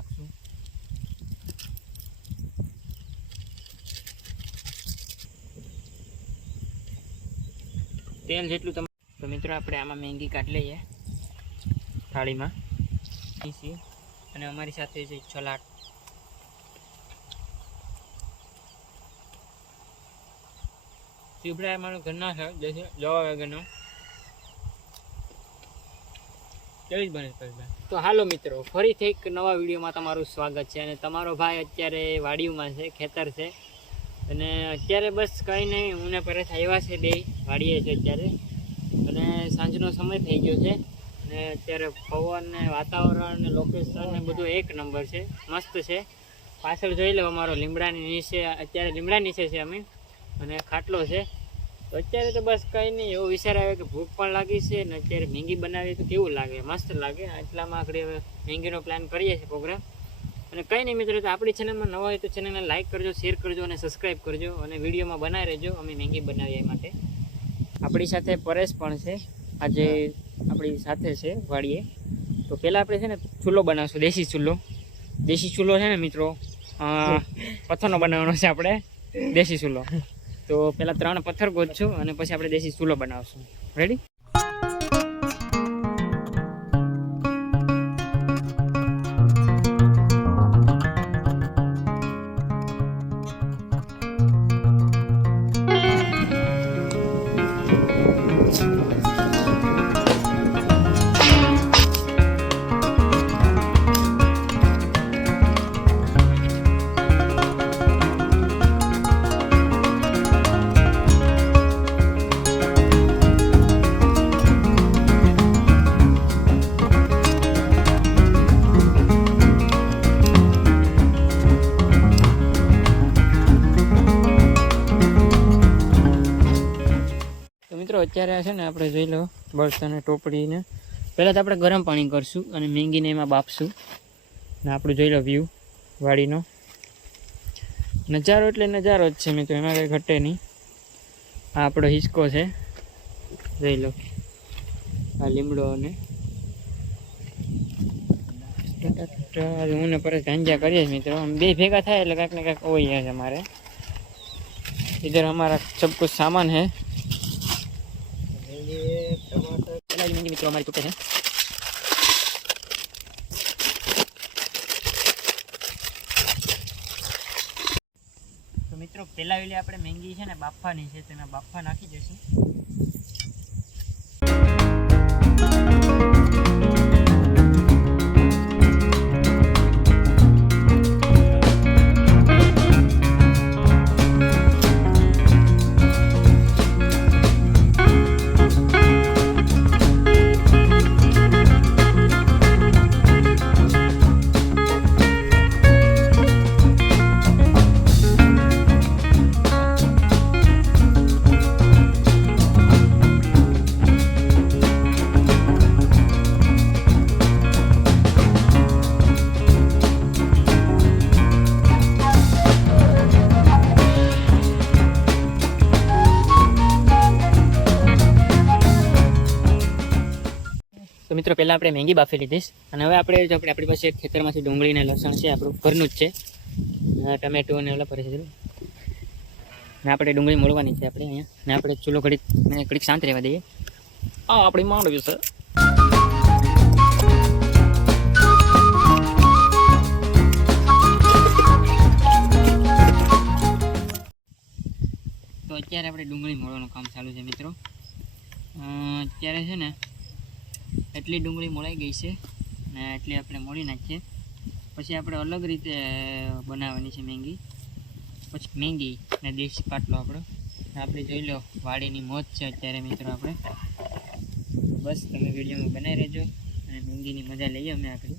નાખશું. તેલ જેટલું તમે તો મિત્રો આપણે આમાં મેંગી કાઢી લઈએ થાળીમાં અને અમારી સાથે છે છલાટ. ચીબડા અમારો ઘરના છે જે જવા વગરનો કેવી જ બને છે. તો હાલો મિત્રો, ફરીથી એક નવા વિડીયોમાં તમારું સ્વાગત છે. અને તમારો ભાઈ અત્યારે વાડીઓમાં છે, ખેતર છે. અને અત્યારે બસ કંઈ નહીં, હું ને પરેશ આવ્યા છે, બે વાડીએ છે અત્યારે. અને સાંજનો સમય થઈ ગયો છે અને અત્યારે પવન ને વાતાવરણ ને લોકેશન ને બધું એક નંબર છે, મસ્ત છે. પાછળ જોઈ લો અમારો લીમડાની નીચે, અત્યારે લીમડા નીચે છે અમે, અને ખાટલો છે. તો અત્યારે તો બસ કંઈ નહીં, એવો વિચાર આવ્યો કે ભૂખ પણ લાગી છે ને અત્યારે મેંગી બનાવીએ તો કેવું લાગે, મસ્ત લાગે. એટલામાં આગળ હવે મેંગીનો પ્લાન કરીએ છીએ પ્રોગ્રામ. અને કંઈ નહીં મિત્રો, તો આપણી ચેનલમાં નવા હોય તો ચેનલને લાઇક કરજો, શેર કરજો અને સબસ્ક્રાઈબ કરજો. અને વિડીયોમાં બનાવી રહેજો અમે મેંગી બનાવીએ માટે. આપણી સાથે પરેશ પણ છે, આજે આપણી સાથે છે વાડીએ. તો પહેલાં આપણે છે ને ચૂલો બનાવશું, દેશી ચૂલો છે ને મિત્રો, પથ્થરનો બનાવવાનો છે આપણે, દેશી ચૂલો. તો પહેલાં 3 પથ્થર ગોતશું અને પછી આપણે દેશી ચૂલો બનાવશું. રેડી? અત્યારે છે ને આપણે જોઈ લો બળતણ ટોપડીને પહેલાં તો આપણે ગરમ પાણી કરશું અને મેંગીને એમાં બાફશું. ને આપણું જોઈ લો વ્યૂ વાડીનો નજારો, એટલે નજારો જ છે મિત્રો, એમાં કંઈ ઘટે નહીં. આ આપણો હિંચકો છે, જોઈ લો, આ લીમડો. અને હું ને પરત ગાંજા કરીએ મિત્રો, બે ભેગા થાય એટલે કાંઈક ને કાંઈક હોય છે અમારે. ઇધર हमारा सब कुछ सामान है. મિત્રો અમારી તૂટે છે. તો મિત્રો પેલા વેલી આપણે મેંગી છે ને બાફવાની છે, તો એમાં બાફવા નાખી દઈશું. તો મિત્રો પહેલાં આપણે મેંગી બાફી લીધીશ અને હવે આપણી પાસે ખેતરમાંથી ડુંગળી ને લસણ છે, આપણું ઘરનું જ છે, ટમેટો ને ઓલા ભરે છે. ને આપણે ડુંગળી મોળવાની છે આપણે અહીંયા, ને આપણે ચૂલો ઘડીક શાંત રહેવા દઈએ. આ આપણી માંડવી છે. તો અત્યારે આપણે ડુંગળી મોળવાનું કામ ચાલુ છે મિત્રો. અત્યારે છે ને એટલી ડુંગળી મોળાઈ ગઈ છે ને એટલી આપણે મોળી નાખીએ. પછી આપણે અલગ રીતે બનાવવાની છે મેંગી. પછી મેંગી ને દેશી પાટલો આપણે જોઈ લો વાડીની મોજ છે અત્યારે મિત્રો આપણે. બસ તમે વિડીયોમાં બનાવી રહેજો અને મેંગીની મજા લઈએ અમે આગળ.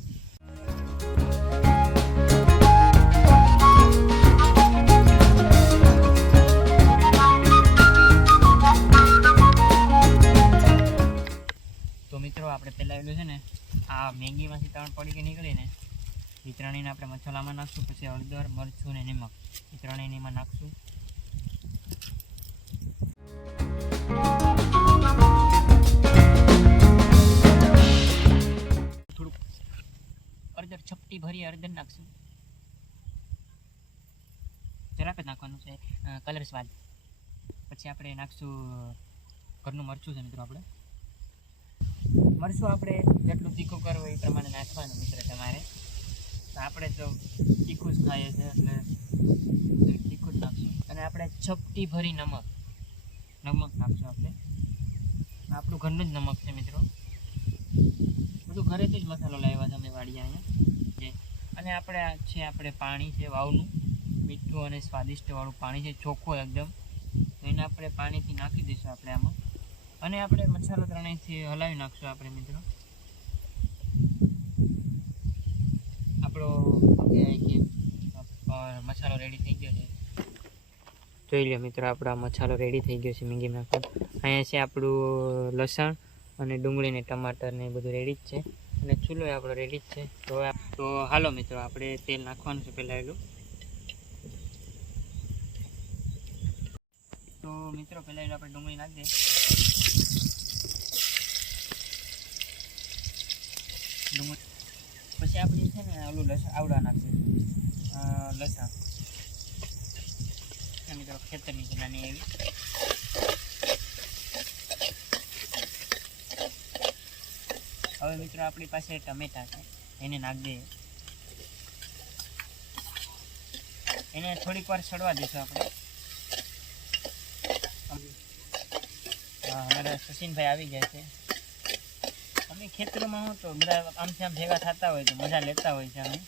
મિત્રો આપણે પહેલાં એલું છે ને આ મેંગીમાંથી 3 પડીકી નીકળીને એ ત્રણેયને આપણે મસાલામાં નાખશું. પછી હળદર, મરચું ને નિમક એ ત્રણેયને એમાં નાખશું. થોડુંક અડધર છપટી ભરી હળદર નાખશું, જરાક જ નાખવાનું છે કલર સ્વાદ. પછી આપણે નાખશું ઘરનું મરચું છે મિત્રો. આપણે મરચું આપણે જેટલું તીખું કરવું એ પ્રમાણે નાખવાનું મિત્ર તમારે. તો આપણે તો તીખું જ ખાઈએ છીએ એટલે તીખું જ નાખશું. અને આપણે ચપટી ભરી નમક નાખશું. આપણે આપણું ઘરનું જ નમક છે મિત્રો, બધું ઘરેથી જ મસાલો લાવ્યા છે અમે વાડીએ અહીંયા. અને આપણે પાણી છે વાવનું, મીઠું અને સ્વાદિષ્ટ વાળું પાણી છે, ચોખ્ખું એકદમ. એને આપણે પાણીથી નાખી દઈશું આપણે આમાં. અને આપણે મસાલો ત્રણેયથી હલાવી નાખશું આપણે મિત્રો. આપણો મસાલો રેડી થઈ ગયો છે, જોઈ લો મિત્રો. આપણો મસાલો રેડી થઈ ગયો છે મેંગી નાખવાનો. અહીંયા છે આપણું લસણ અને ડુંગળી ને ટમાટર ને બધું રેડી જ છે. અને ચૂલો આપણો રેડી જ છે. તો હાલો મિત્રો, આપણે તેલ નાખવાનું છે પહેલાં એલું. તો મિત્રો પહેલાં એલું આપણે ડુંગળી નાખી દઈએ. ડુંગળી પછી આપણે છે ને ઓલું લસણ આવડા નાખીએ, લસણ મિત્રો ખેતરની છે નાની એવી. હવે મિત્રો આપણી પાસે ટમેટા છે, એને નાખી દઈએ. એને થોડીક વાર સડવા દઈશું આપણે. અમારા સચિનભાઈ આવી ગયા છે. અમે ખેતરોમાં હું તો બધા આમથી આમ ભેગા થતા હોય તો મજા લેતા હોય છે અમે.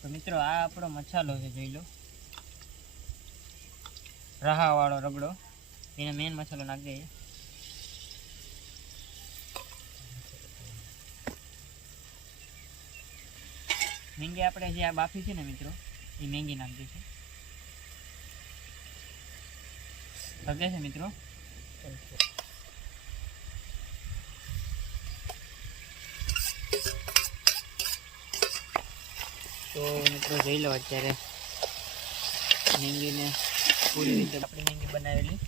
તો મિત્રો આ આપણો મસાલો છે, જોઈ લો, રાહાવાળો રગડો. એને મેન મસાલો નાખી દઈએ. મેંગી આપણે જે આ બાફી છે ને મિત્રો, એ મેંગી નાખી દઈશું. ઓકે છે મિત્રો. તો મિત્રો જોઈ લો, અત્યારે મેંગીને પૂરી રીતે આપણે મેંગી બનાવેલી.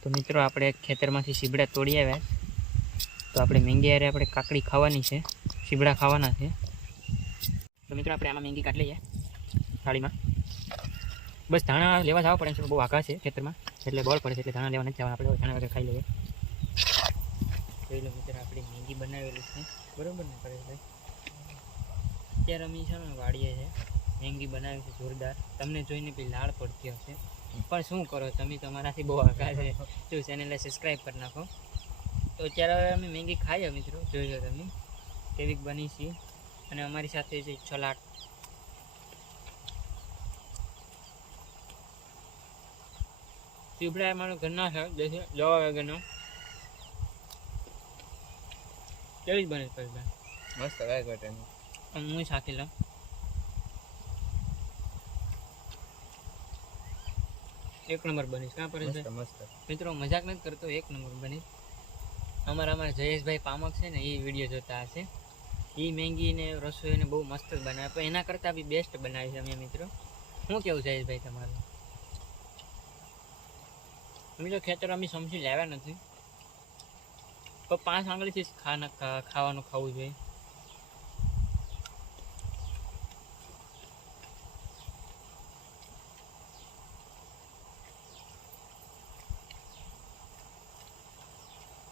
તો મિત્રો આપણે ખેતરમાંથી સીબડા તોડી આવ્યા. તો આપણે મેંગી યારે આપણે કાકડી ખાવાની છે, સીબડા ખાવાના છે. તો મિત્રો આપણે આમાં મેંગી કાઢી લઈએ થાળીમાં. બસ ધાણા લેવા જવા પડે છે, બહુ આઘા છે ખેતરમાં એટલે બળ પડે છે, એટલે ધાણા લેવા નથી જવાના. આપણે ધાણા વગર ખાઈ લઈએ. જોઈ લો મિત્રો, આપણી મેંગી બનાવેલી છે, બરાબર ને પરેશભાઈ? અત્યારે અમે છે ને વાડીએ છે, મેંગી બનાવી છે જોરદાર. તમને જોઈને બી લાળ પડતી હશે, પણ શું કરો તમે, તમારાથી બહુ આઘા છે. જો ચેનલને સબસ્ક્રાઈબ કરી નાખો. તો અત્યારે હવે અમે મેંગી ખાઈએ મિત્રો, જોઈ લો તમે કેવી બની છે. અને અમારી સાથે છે છલાટ. ચીબડા મારો ઘરના છે, જવા વગરનો. કેવી જ બને પરેશભાઈ? મસ્ત કાંઈ ઘટે નહીં. હું શાકી લઉં. એક નંબર બનીશ કાં પરેશભાઈ? મસ્ત મિત્રો મજાક નથી કરતો, એક નંબર બની. અમારા જયેશભાઈ પામક છે ને, એ વિડીયો જોતા હશે. એ મેંગીને રસોઈને બહુ મસ્ત બનાવે, પણ એના કરતાં બી બેસ્ટ બનાવી છે અમે મિત્રો. શું કેવું જયેશભાઈ તમારું? મિત્રો ખેતર અમે સમજી લાવ્યા નથી, પણ 5 આંગળીથી જ ખાવાનું ખાવું જોઈએ.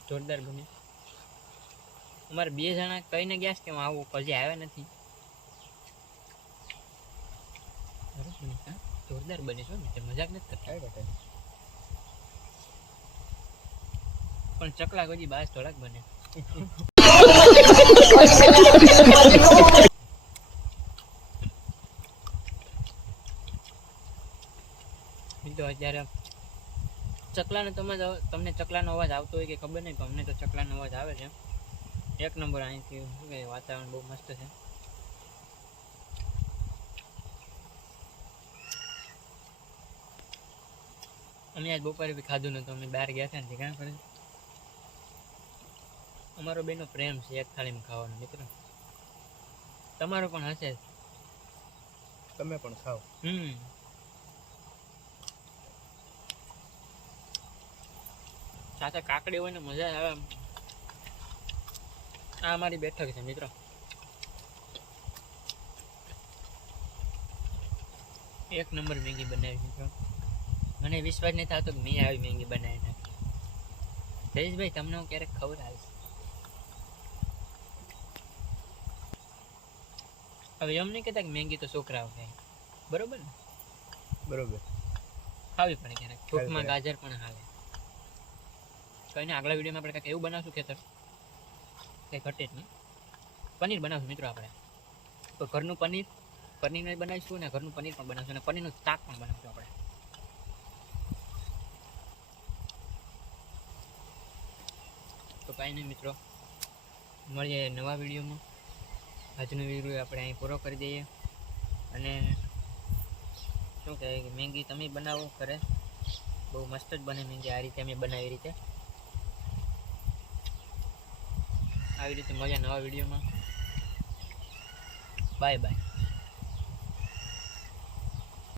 જોરદાર બને. અમારે 2 જણા કહીને ગયા કે હું આવું, પછી આવ્યા નથી. જોરદાર બને છે મિત્ર, મજાક નથી કરતા. પણ ચકલા ગોજી બાસ થોડાક બને. મિત્રો અત્યારે ચકલાનો તમને ચકલાનો અવાજ આવતો હોય કે ખબર નહીં, પણ અમને તો ચકલાનો અવાજ આવે છે. એક નંબર. અહીંથી શું કહે, વાતાવરણ બહુ મસ્ત છે. અમે આજ બપોરે બી ખાધું નતું, અમે બહાર ગયા હતા ને, ક્યાં કરે. અમારો બેનો પ્રેમ છે એક થાળીમાં ખાવાનો મિત્રો. તમારો પણ હશે, તમે પણ ખાઓ. સાથે કાકડી હોય ને મજા આવે. આ અમારી બેઠક છે મિત્રો. એક નંબર મેગી બનાવી મિત્રો. મને વિશ્વાસ નહીં થતો કે મેં આવી મેગી બનાવી નાખી. જયેશભાઈ તમને હું ક્યારેક ખવડાવીશ. હવે એમ નહીં કહેતા કે મેગી તો છોકરાઓ ખાય, બરોબર ને? બરોબર. ખાવી પડે ક્યારેક. ફ્રૂટમાં પડે. ગાજર પણ હાલે. કહીને આગલા વિડીયોમાં આપણે કંઈક એવું બનાવશું ખેતર કંઈ ઘટે જ નહીં. પનીર બનાવશું મિત્રો આપણે. તો ઘરનું પનીરનું બનાવીશું ને ઘરનું પનીર પણ બનાવશું અને પનીરનું શાક પણ બનાવશું આપણે. તો કાંઈ નહીં મિત્રો, મળીએ નવા વિડીયોમાં. આજનો વિડીયો આપણે અહીં પૂરો કરી દઈએ. અને શું કહેવાય કે મેગી તમે બનાવો ઘરે, બહુ મસ્ત જ બને મેગી. આ રીતે અમે બનાવી રીતે. આવી રીતે મળ્યા નવા વિડીયોમાં. Bye bye.